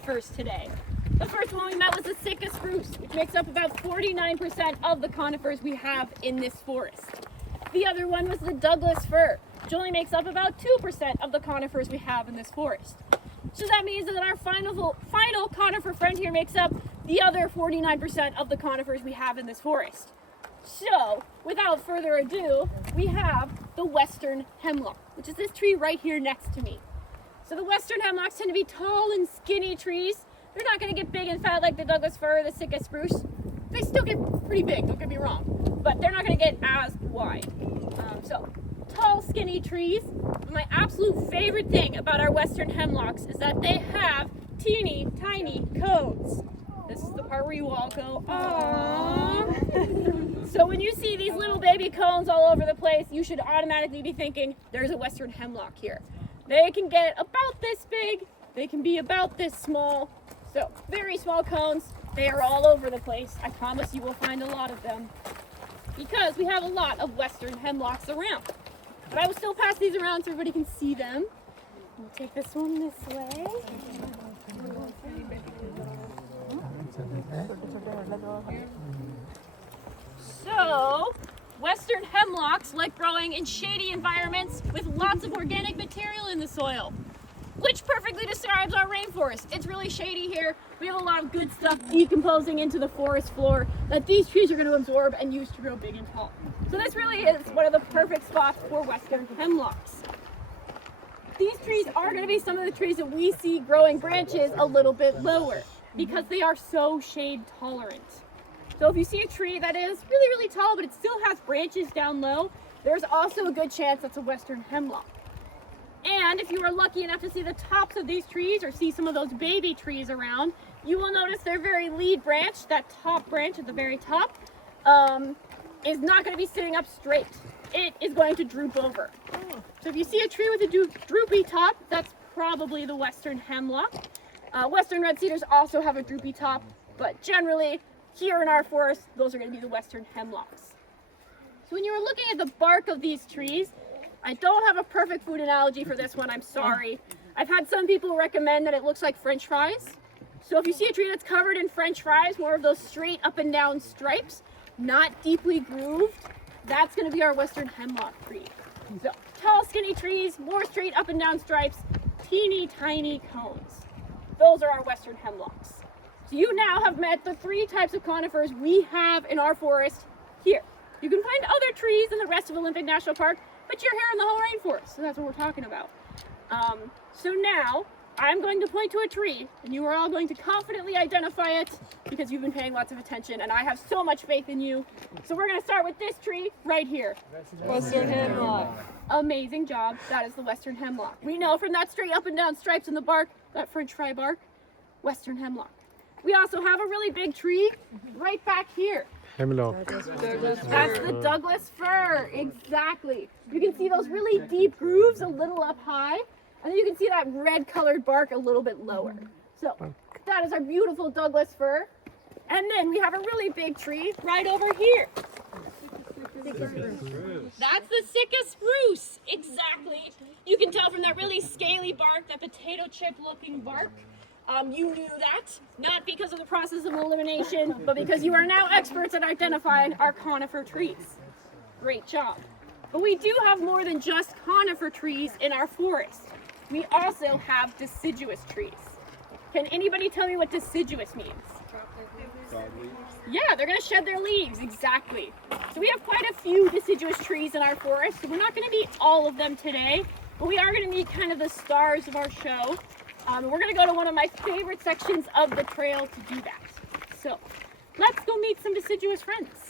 conifers today. The first one we met was the Sitka spruce, which makes up about 49% of the conifers we have in this forest. The other one was the Douglas fir, which only makes up about 2% of the conifers we have in this forest. So that means that our final conifer friend here makes up the other 49% of the conifers we have in this forest. So, without further ado, we have the western hemlock, which is this tree right here next to me. So the western hemlocks tend to be tall and skinny trees. They're not going to get big and fat like the Douglas fir or the Sitka spruce. They still get pretty big, don't get me wrong, but they're not going to get as wide. So, tall, skinny trees. My absolute favorite thing about our western hemlocks is that they have teeny tiny cones. This is the part where you all go, aww. So when you see these little baby cones all over the place, you should automatically be thinking, there's a western hemlock here. They can get about this big, they can be about this small. So very small cones, they are all over the place. I promise you will find a lot of them because we have a lot of western hemlocks around. But I will still pass these around so everybody can see them. We'll take this one this way. So, western hemlocks like growing in shady environments with lots of organic material in the soil, which perfectly describes our rainforest. It's really shady here. We have a lot of good stuff decomposing into the forest floor that these trees are going to absorb and use to grow big and tall. So this really is one of the perfect spots for western hemlocks. These trees are going to be some of the trees that we see growing branches a little bit lower because they are so shade tolerant. So if you see a tree that is really, really tall, but it still has branches down low, there's also a good chance that's a western hemlock. And if you are lucky enough to see the tops of these trees or see some of those baby trees around, you will notice their very lead branch, that top branch at the very top, is not going to be sitting up straight. It is going to droop over. So if you see a tree with a droopy top, that's probably the western hemlock. Western red cedars also have a droopy top, but generally here in our forest, those are going to be the western hemlocks. So when you were looking at the bark of these trees, I don't have a perfect food analogy for this one, I'm sorry. I've had some people recommend that it looks like French fries. So if you see a tree that's covered in French fries, more of those straight up and down stripes, not deeply grooved, that's going to be our western hemlock tree. So tall, skinny trees, more straight up and down stripes, teeny tiny cones. Those are our western hemlocks. So you now have met the 3 types of conifers we have in our forest here. You can find other trees in the rest of Olympic National Park, but you're here in the whole rainforest, so that's what we're talking about. So now, I'm going to point to a tree, and you are all going to confidently identify it because you've been paying lots of attention, and I have so much faith in you. So we're going to start with this tree right here. Western hemlock. Amazing job. That is the western hemlock. We know from that straight up and down stripes in the bark, that French fry bark, western hemlock. We also have a really big tree right back here. Hemlock. That's the Douglas fir, exactly. You can see those really deep grooves a little up high, and then you can see that red colored bark a little bit lower. So that is our beautiful Douglas fir. And then we have a really big tree right over here. That's the Sitka spruce, exactly. You can tell from that really scaly bark, that potato chip looking bark. You knew that, not because of the process of elimination, but because you are now experts at identifying our conifer trees. Great job. But we do have more than just conifer trees in our forest. We also have deciduous trees. Can anybody tell me what deciduous means? Yeah, they're going to shed their leaves, exactly. So we have quite a few deciduous trees in our forest. So we're not going to meet all of them today, but we are going to meet kind of the stars of our show. We're going to go to one of my favorite sections of the trail to do that. So let's go meet some deciduous friends.